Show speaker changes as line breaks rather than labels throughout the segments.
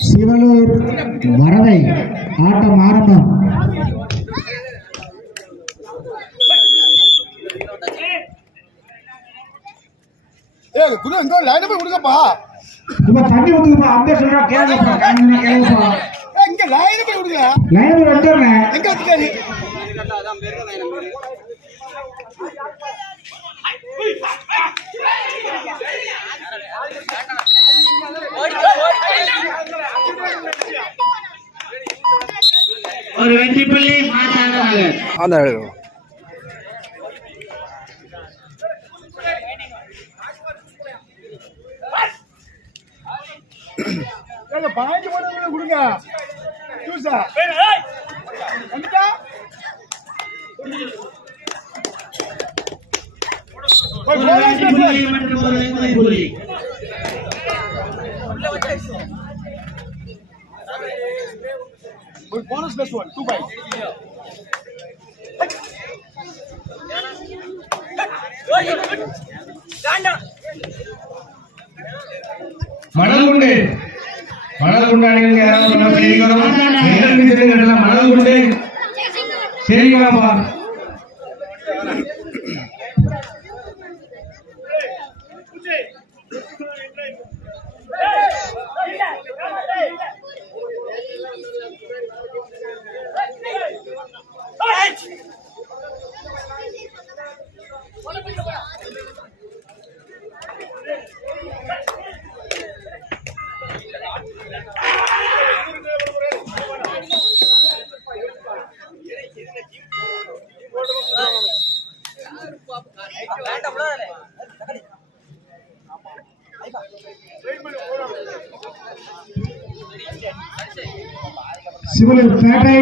சிவலூர் வரதை ஆட்டம் ஆரம்பம்
ஏய் குரு எங்க லைன் போய் கொடுங்கப்பா
இப்ப தண்ணி ஊத்துக்குப்பா அப்படியே சொல்றா கேளுப்பா கேளுங்க கேளுப்பா
ஏய், இங்க லைன் போய் கொடுங்க
லைன்
எங்க
ஒரு வெற்றி புள்ளி
அந்த பாஞ்சு போட்டு கொடுங்க. ஜூஸா? வந்துட்டா? போய்
ஒரு
போலாம்
வெற்றி புள்ளி மற்றும் ஒரு வெற்றி புள்ளி
bonus plus one two by
மணல் குண்டு மணல் அணிகள் யாராவது மணல் குண்டு சரிங்களாப்பா
சிவலூர் பேட்டை.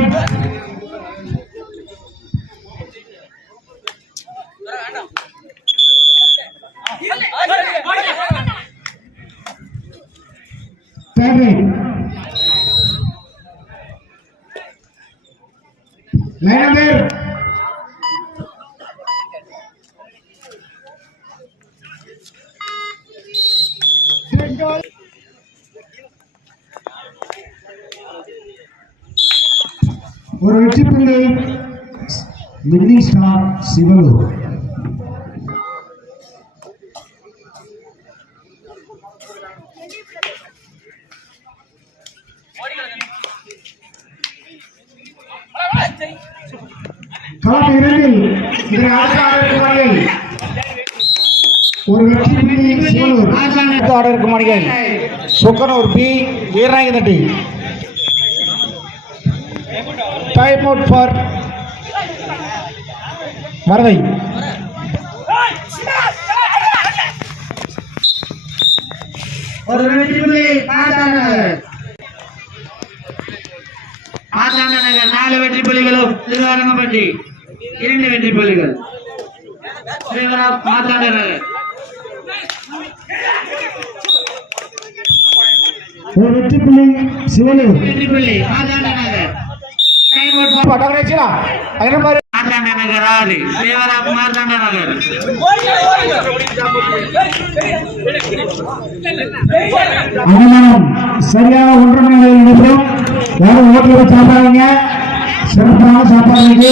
பேட்டை. லைன் பேர் ஒரு வெற்றி புள்ளி மின்னி ஸ்டார் சிவலூர் களம் இரண்டில் இதனை அடுத்த ஆடருக்கு மணிகள் ஒரு வெற்றி அடுத்த ஆடருக்கு மணிகள் சுக்கனூர் பி வீரநாயகனட்டி டைம் அவுட் ஃபார் வரதை
ஒரு வெற்றி புள்ளி மாற்றாங்க மாற்றாங்க நகர். நாலு வெற்றி புள்ளிகளும் திருவாரங்கப்பட்டி. இரண்டு வெற்றி புள்ளிகள். நகர்.
ஒரு வெற்றி புள்ளி சிவலூர்
வெற்றி புள்ளி Marthanda Nagar time out for
பட்டகரேச்சியா அதே மாதிரி
மார்த்தாண்ட நகர் ஆறு ஸ்ரீவரம் மார்த்தாண்ட நகர்
அனுமானம் சரியாக நேரம் நிமிடம் யாரும் ஓட்டு சாப்பிடாதீங்க. சிறப்பான சாப்பாடு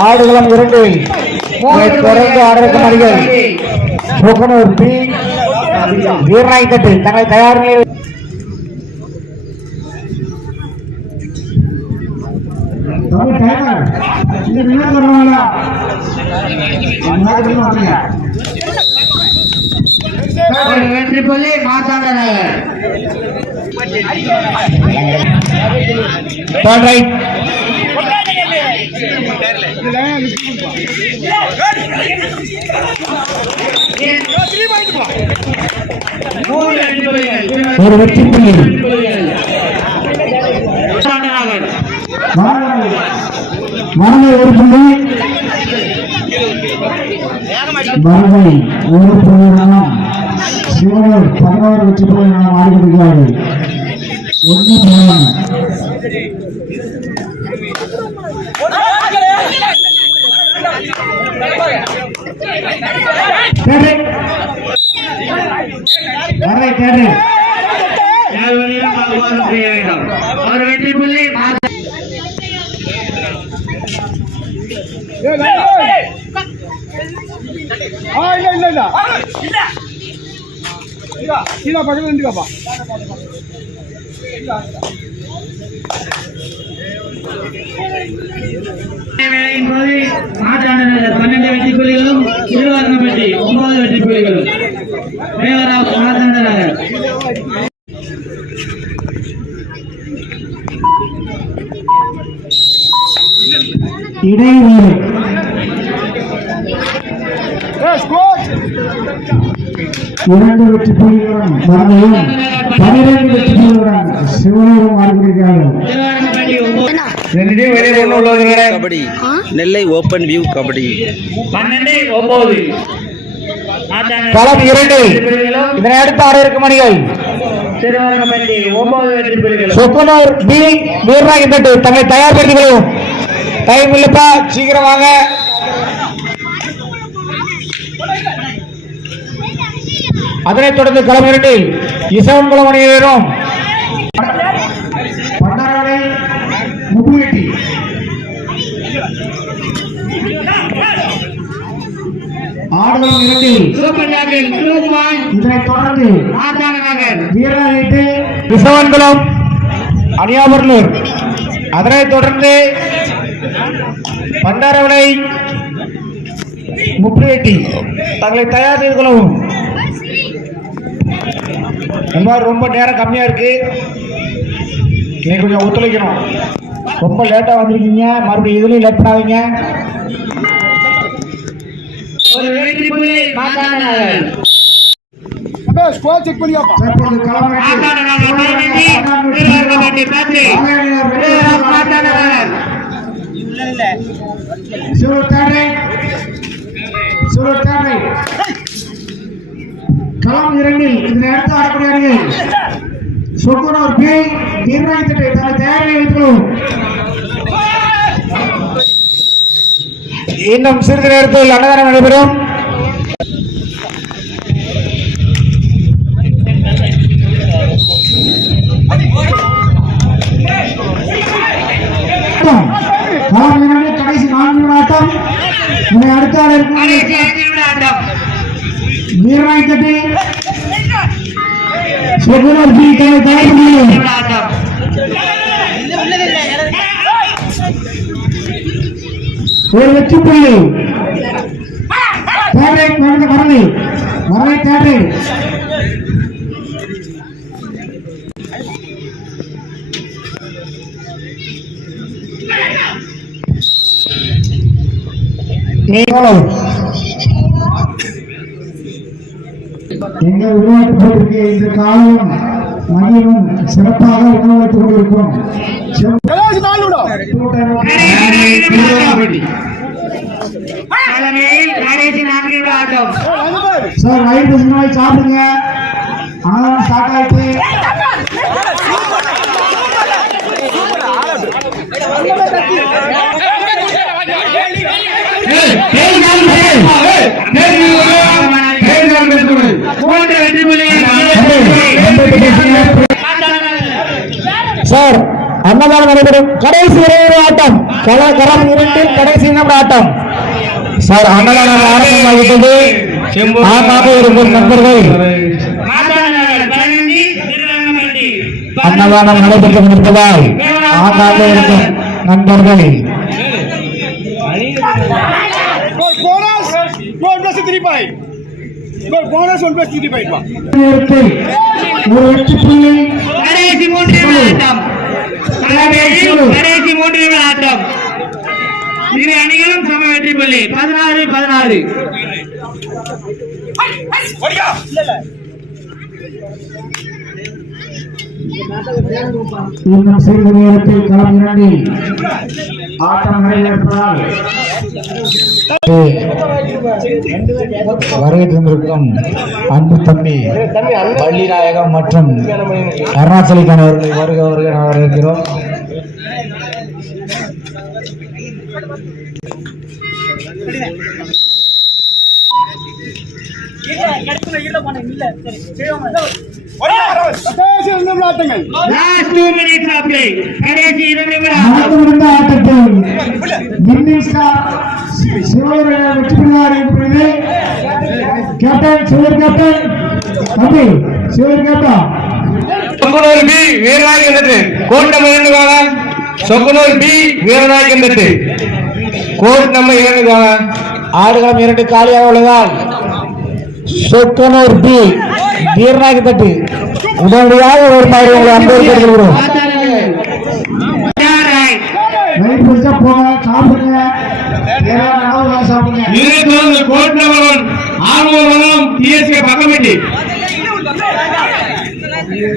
ஆடுகளம் இரண்டு. இதைத் தொடர்ந்து ஆடலுக்கு மணிகள் புகனூர் பி. வீரநாயக்கட்டு தங்கள் தயார் நிலையில்
வெற்றி புள்ளி பால்
ரைட் ஒரு வெற்றி புள்ளி
மார்த்தாண்ட
ஒரு புள்ளி. மரணை ஒரு புள்ளி நலம் சிவனூர் பதினோரு வெற்றி புள்ளி நலம் ஆடிக்கொண்டிருக்கிறார்கள். ஒன்று
ஒரு வெற்றி புள்ளி
பக்கத்துல நின்னுக்கப்பா.
மாற்றாண்டனர் பன்னெண்டு வெற்றி புள்ளிகளும் திருவாரணப்பட்டி ஒன்பது வெற்றி புள்ளிகளும். தேவராவ் மாற்றாண்டனர்
இடைவெளி. இரண்டு வெற்றி புள்ளிகளுடன் மரணையும் பனிரெண்டு வெற்றி புள்ளிகளுடன் சிவனூரும்
உள்ளவங்க
kabaddi. Nellai
open view kabaddi.
களம் இரண்டு. இதனை அடுத்து ஆட இருக்கும் அணிகள். சொக்கனூர் பி வீரராகிட்டு தங்களை தயார்படுத்திக் கொள்ளும் டைம் இல்லப்பா சீக்கிரம் வாங்க அதனைத் தொடர்ந்து களம் இரண்டில் இசவன்குளம் அணியினரும் ஆடுகளம் இரண்டில் இதனைத் தொடர்ந்து வீரராகிட்டு விசவன்குளம் அணியாபர்லூர் அதனைத் தொடர்ந்து பண்டாரவளை முப்புவேட்டி தங்களை தயார் செய்து கொள்ளவும். இந்த மாதிரி ரொம்ப நேரம் கம்மியா இருக்கு. நீங்க கொஞ்சம் ஒத்துழைக்கணும். ரொம்ப லேட்டா வந்திருக்கீங்க. மறுபடியும் இதுலயும் லேட் பண்ணாதீங்க.
ஸ்கோர் செக் பண்ணிக்கப்பா.
களம் இரண்டில் இதனை அடுத்து ஆடக்கூடிய அணிகள் சொக்குனூர் பி தீர்மானித்துட்டு தங்கள் தயாரியை வைத்துள்ளோம். இன்னும் சிறிது நேரத்தில் அன்னதானம் நடைபெறும். கடைசி நான்கு ஆட்டம். அடுத்த
ஆட்டம்.
வீரராய்க்கட்டி சொகுணர் பி தனது தயாரிப்புள்ளோம் ஒரு வெற்றி புள்ளி. தேவை நடந்த மரணை மரணை தேவை நீங்களும்
தலைமையில் கடைசி நான்கு நிமிட ஆட்டம்
ஏய், அங்க பாரு.
சார் பசினாலும் சாப்பிடுங்க. அன்னதானம் ஸ்டார்ட் ஆயிட்டு. சார் அன்னதானம் நடைபெறும் கடைசி இரவு ஆட்டம் கல கரம் இரண்டில் கடைசி நிமிட ஆட்டம் சார் அன்னதானம் ஆரம்பமாகிட்டது ஆமாக இருக்கும் நண்பர்கள் அன்னதானம் நடைபெற்று கொண்டிருப்பதால் ஆகாக இருக்கும் நண்பர்கள்
Goal bonus. Goal வா.
நேரத்தில் ஒரு வெற்றி புள்ளி
கடைசி மூன்று ஆட்டம். கடைசி மூன்று ஆட்டம். இரு அணிகளும் சம வெற்றி புள்ளி. பதினாறு பதினாறு.
இன்னும் சிறிது நேரத்தில் ஆட்டம் நடைபெறுவதால் வருகை தந்திருக்கும் அன்பு தம்பி பள்ளிநாயகம் மற்றும் அருணாச்சலிக்கான அவர்களை வருக வருக நான் வரவேற்கிறோம்.
கடைசி
கேப்டன் சிவர் கேப்டன் தம்பி சிவர் கேப்டன்
சொக்குனூர் பி வீரநாயகம் என்று. கோட்டை இரண்டு காலம். சொக்குனூர் பி வீரநாயகம் என்று. கோட் நம்ம இரண்டு காலம்.
ஆடுகளம் இரண்டு காலியாக உள்ளதால் சொக்கனூர் பி. வீரநாயகப்பட்டி உடனடியாக உங்களை
நம்பர் ஒன் ஆர்வம் டிஎஸ்கே பக்கமிட்டி.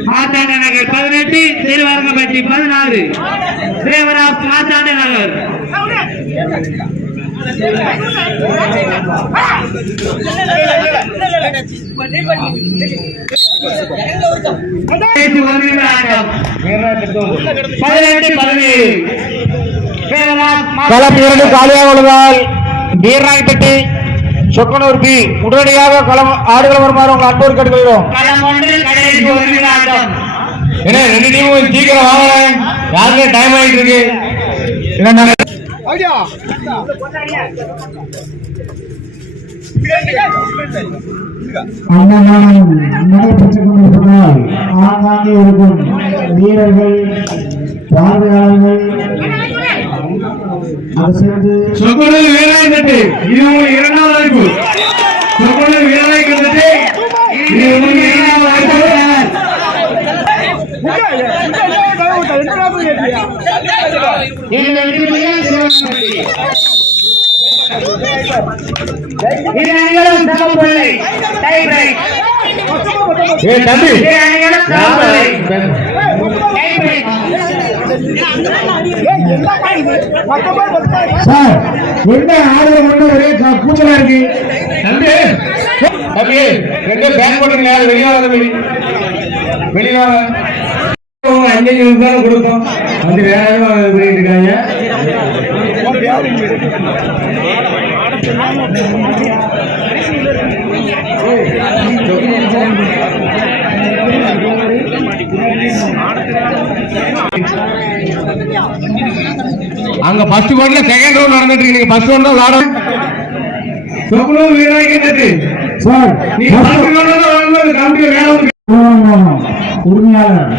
மாத்தாண்ட நகர் பதினெட்டு திருவரங்கப்பட்டி பதினாறு. தேவரா மாத்தாண்ட நகர்.
களம் இரண்டு காலியாக உள்ளதால் வீரநாயகப்பட்டி சொக்கனூர் பி உடனடியாக களம் ஆடுகளம் வருமாறு உங்களை அன்போடு
ஆட்டம்
என்ன ரெண்டு டீமும் சீக்கிரம் வாங்க. டைம் ஆயிட்டு இருக்கு?
ஐயா
அன்னதானம் நடைபெற்றுக் கொண்டிருப்பதால் ஆங்காங்கே இருக்கும் வீரர்கள் பார்வையாளர்கள்
கட்டு இது உங்களுக்கு இரண்டாவது அழைப்பு
சொக்கொடல் வேலாய் கட்டு இரு அணிகளும் டை பிரேக்.
ஏ தம்பி
இரு அணிகளும் டை பிரேக்.
சார் என்ன ஒரே கூச்சலா இருக்கு
தம்பி தம்பி ரெண்டு பேக் போட்டுங்க வெளியே வெளியே வாங்க கொடுப்போம் வந்து வேற பண்ணிட்டு இருக்காங்க அங்க ஃபர்ஸ்ட் கோட்ல செகண்ட் ரவுண்ட் நடந்துட்டு இருக்கு நீங்க ஃபர்ஸ்ட் ரவுண்ட் தான் விளையாடும் சொக்குனூர் வீரநாயகன்
சார்
நீ ஃபர்ஸ்ட் ரவுண்ட் தான் விளையாடணும் கம்பி வேற ஒரு
உரிமையாளர்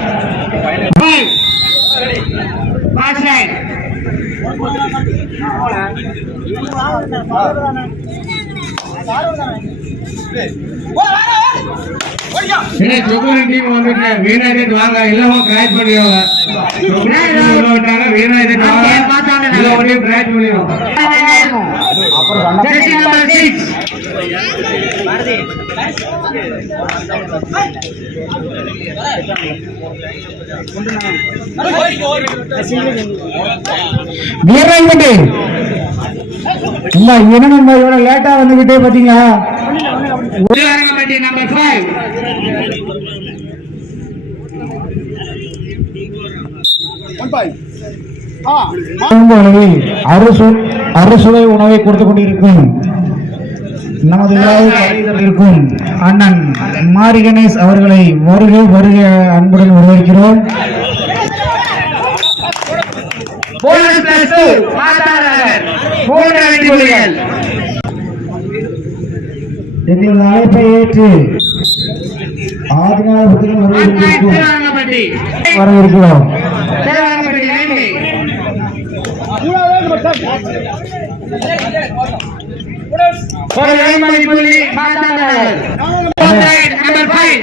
டீம் வந்துட்டு வீரநாயகன் வாங்க. எல்லாமே கிராச் பண்ணிடுவாங்க விட்டாங்க வீரநாயகன் வாங்க. ஒன்றையும் கிராச் பண்ணிடுவாங்க
Jersey
இல்ல என்ன இவ்வளவு லேட்டா வந்துகிட்டே பாத்தீங்களா
ஆ
அளவில் அறுசு அறுசுவை உணவை கொடுத்து கொண்டிருக்கும். நமது விழாவில் வருகின்றிருக்கும் அண்ணன் மாரி கணேஷ் அவர்களை வருக வருக அன்புடன் வரவேற்கிறோம். எங்களது அழைப்பை ஏற்று ஆதிநாதபுரத்தில் வரவேற்கிறோம். வரவேற்கிறோம்.
ஒரு வெண்மணி புள்ளி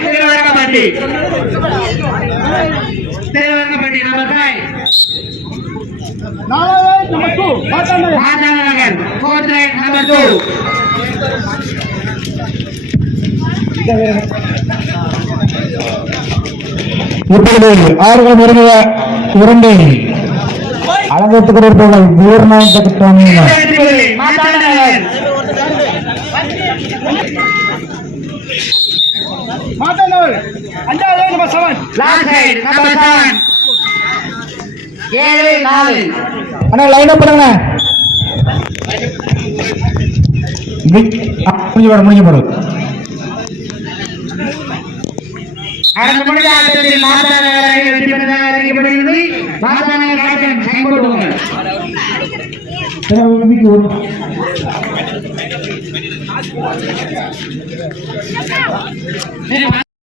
திருவரங்கப்பட்டி. திருவரங்கப்பட்டி
நம்பர்
ஆறுகள் அண்ணா லைன் அப் பண்ணுங்க முடிஞ்சு போடு முடிஞ்சு போடு.
நடந்து முடிந்த ஆட்டத்தில் மாதா நகர் வெற்றி பெற்றதாக அறிவிக்கப்படுகிறது மாதா நகர் கேப்டன் சைன் போட்டுவாங்க சரி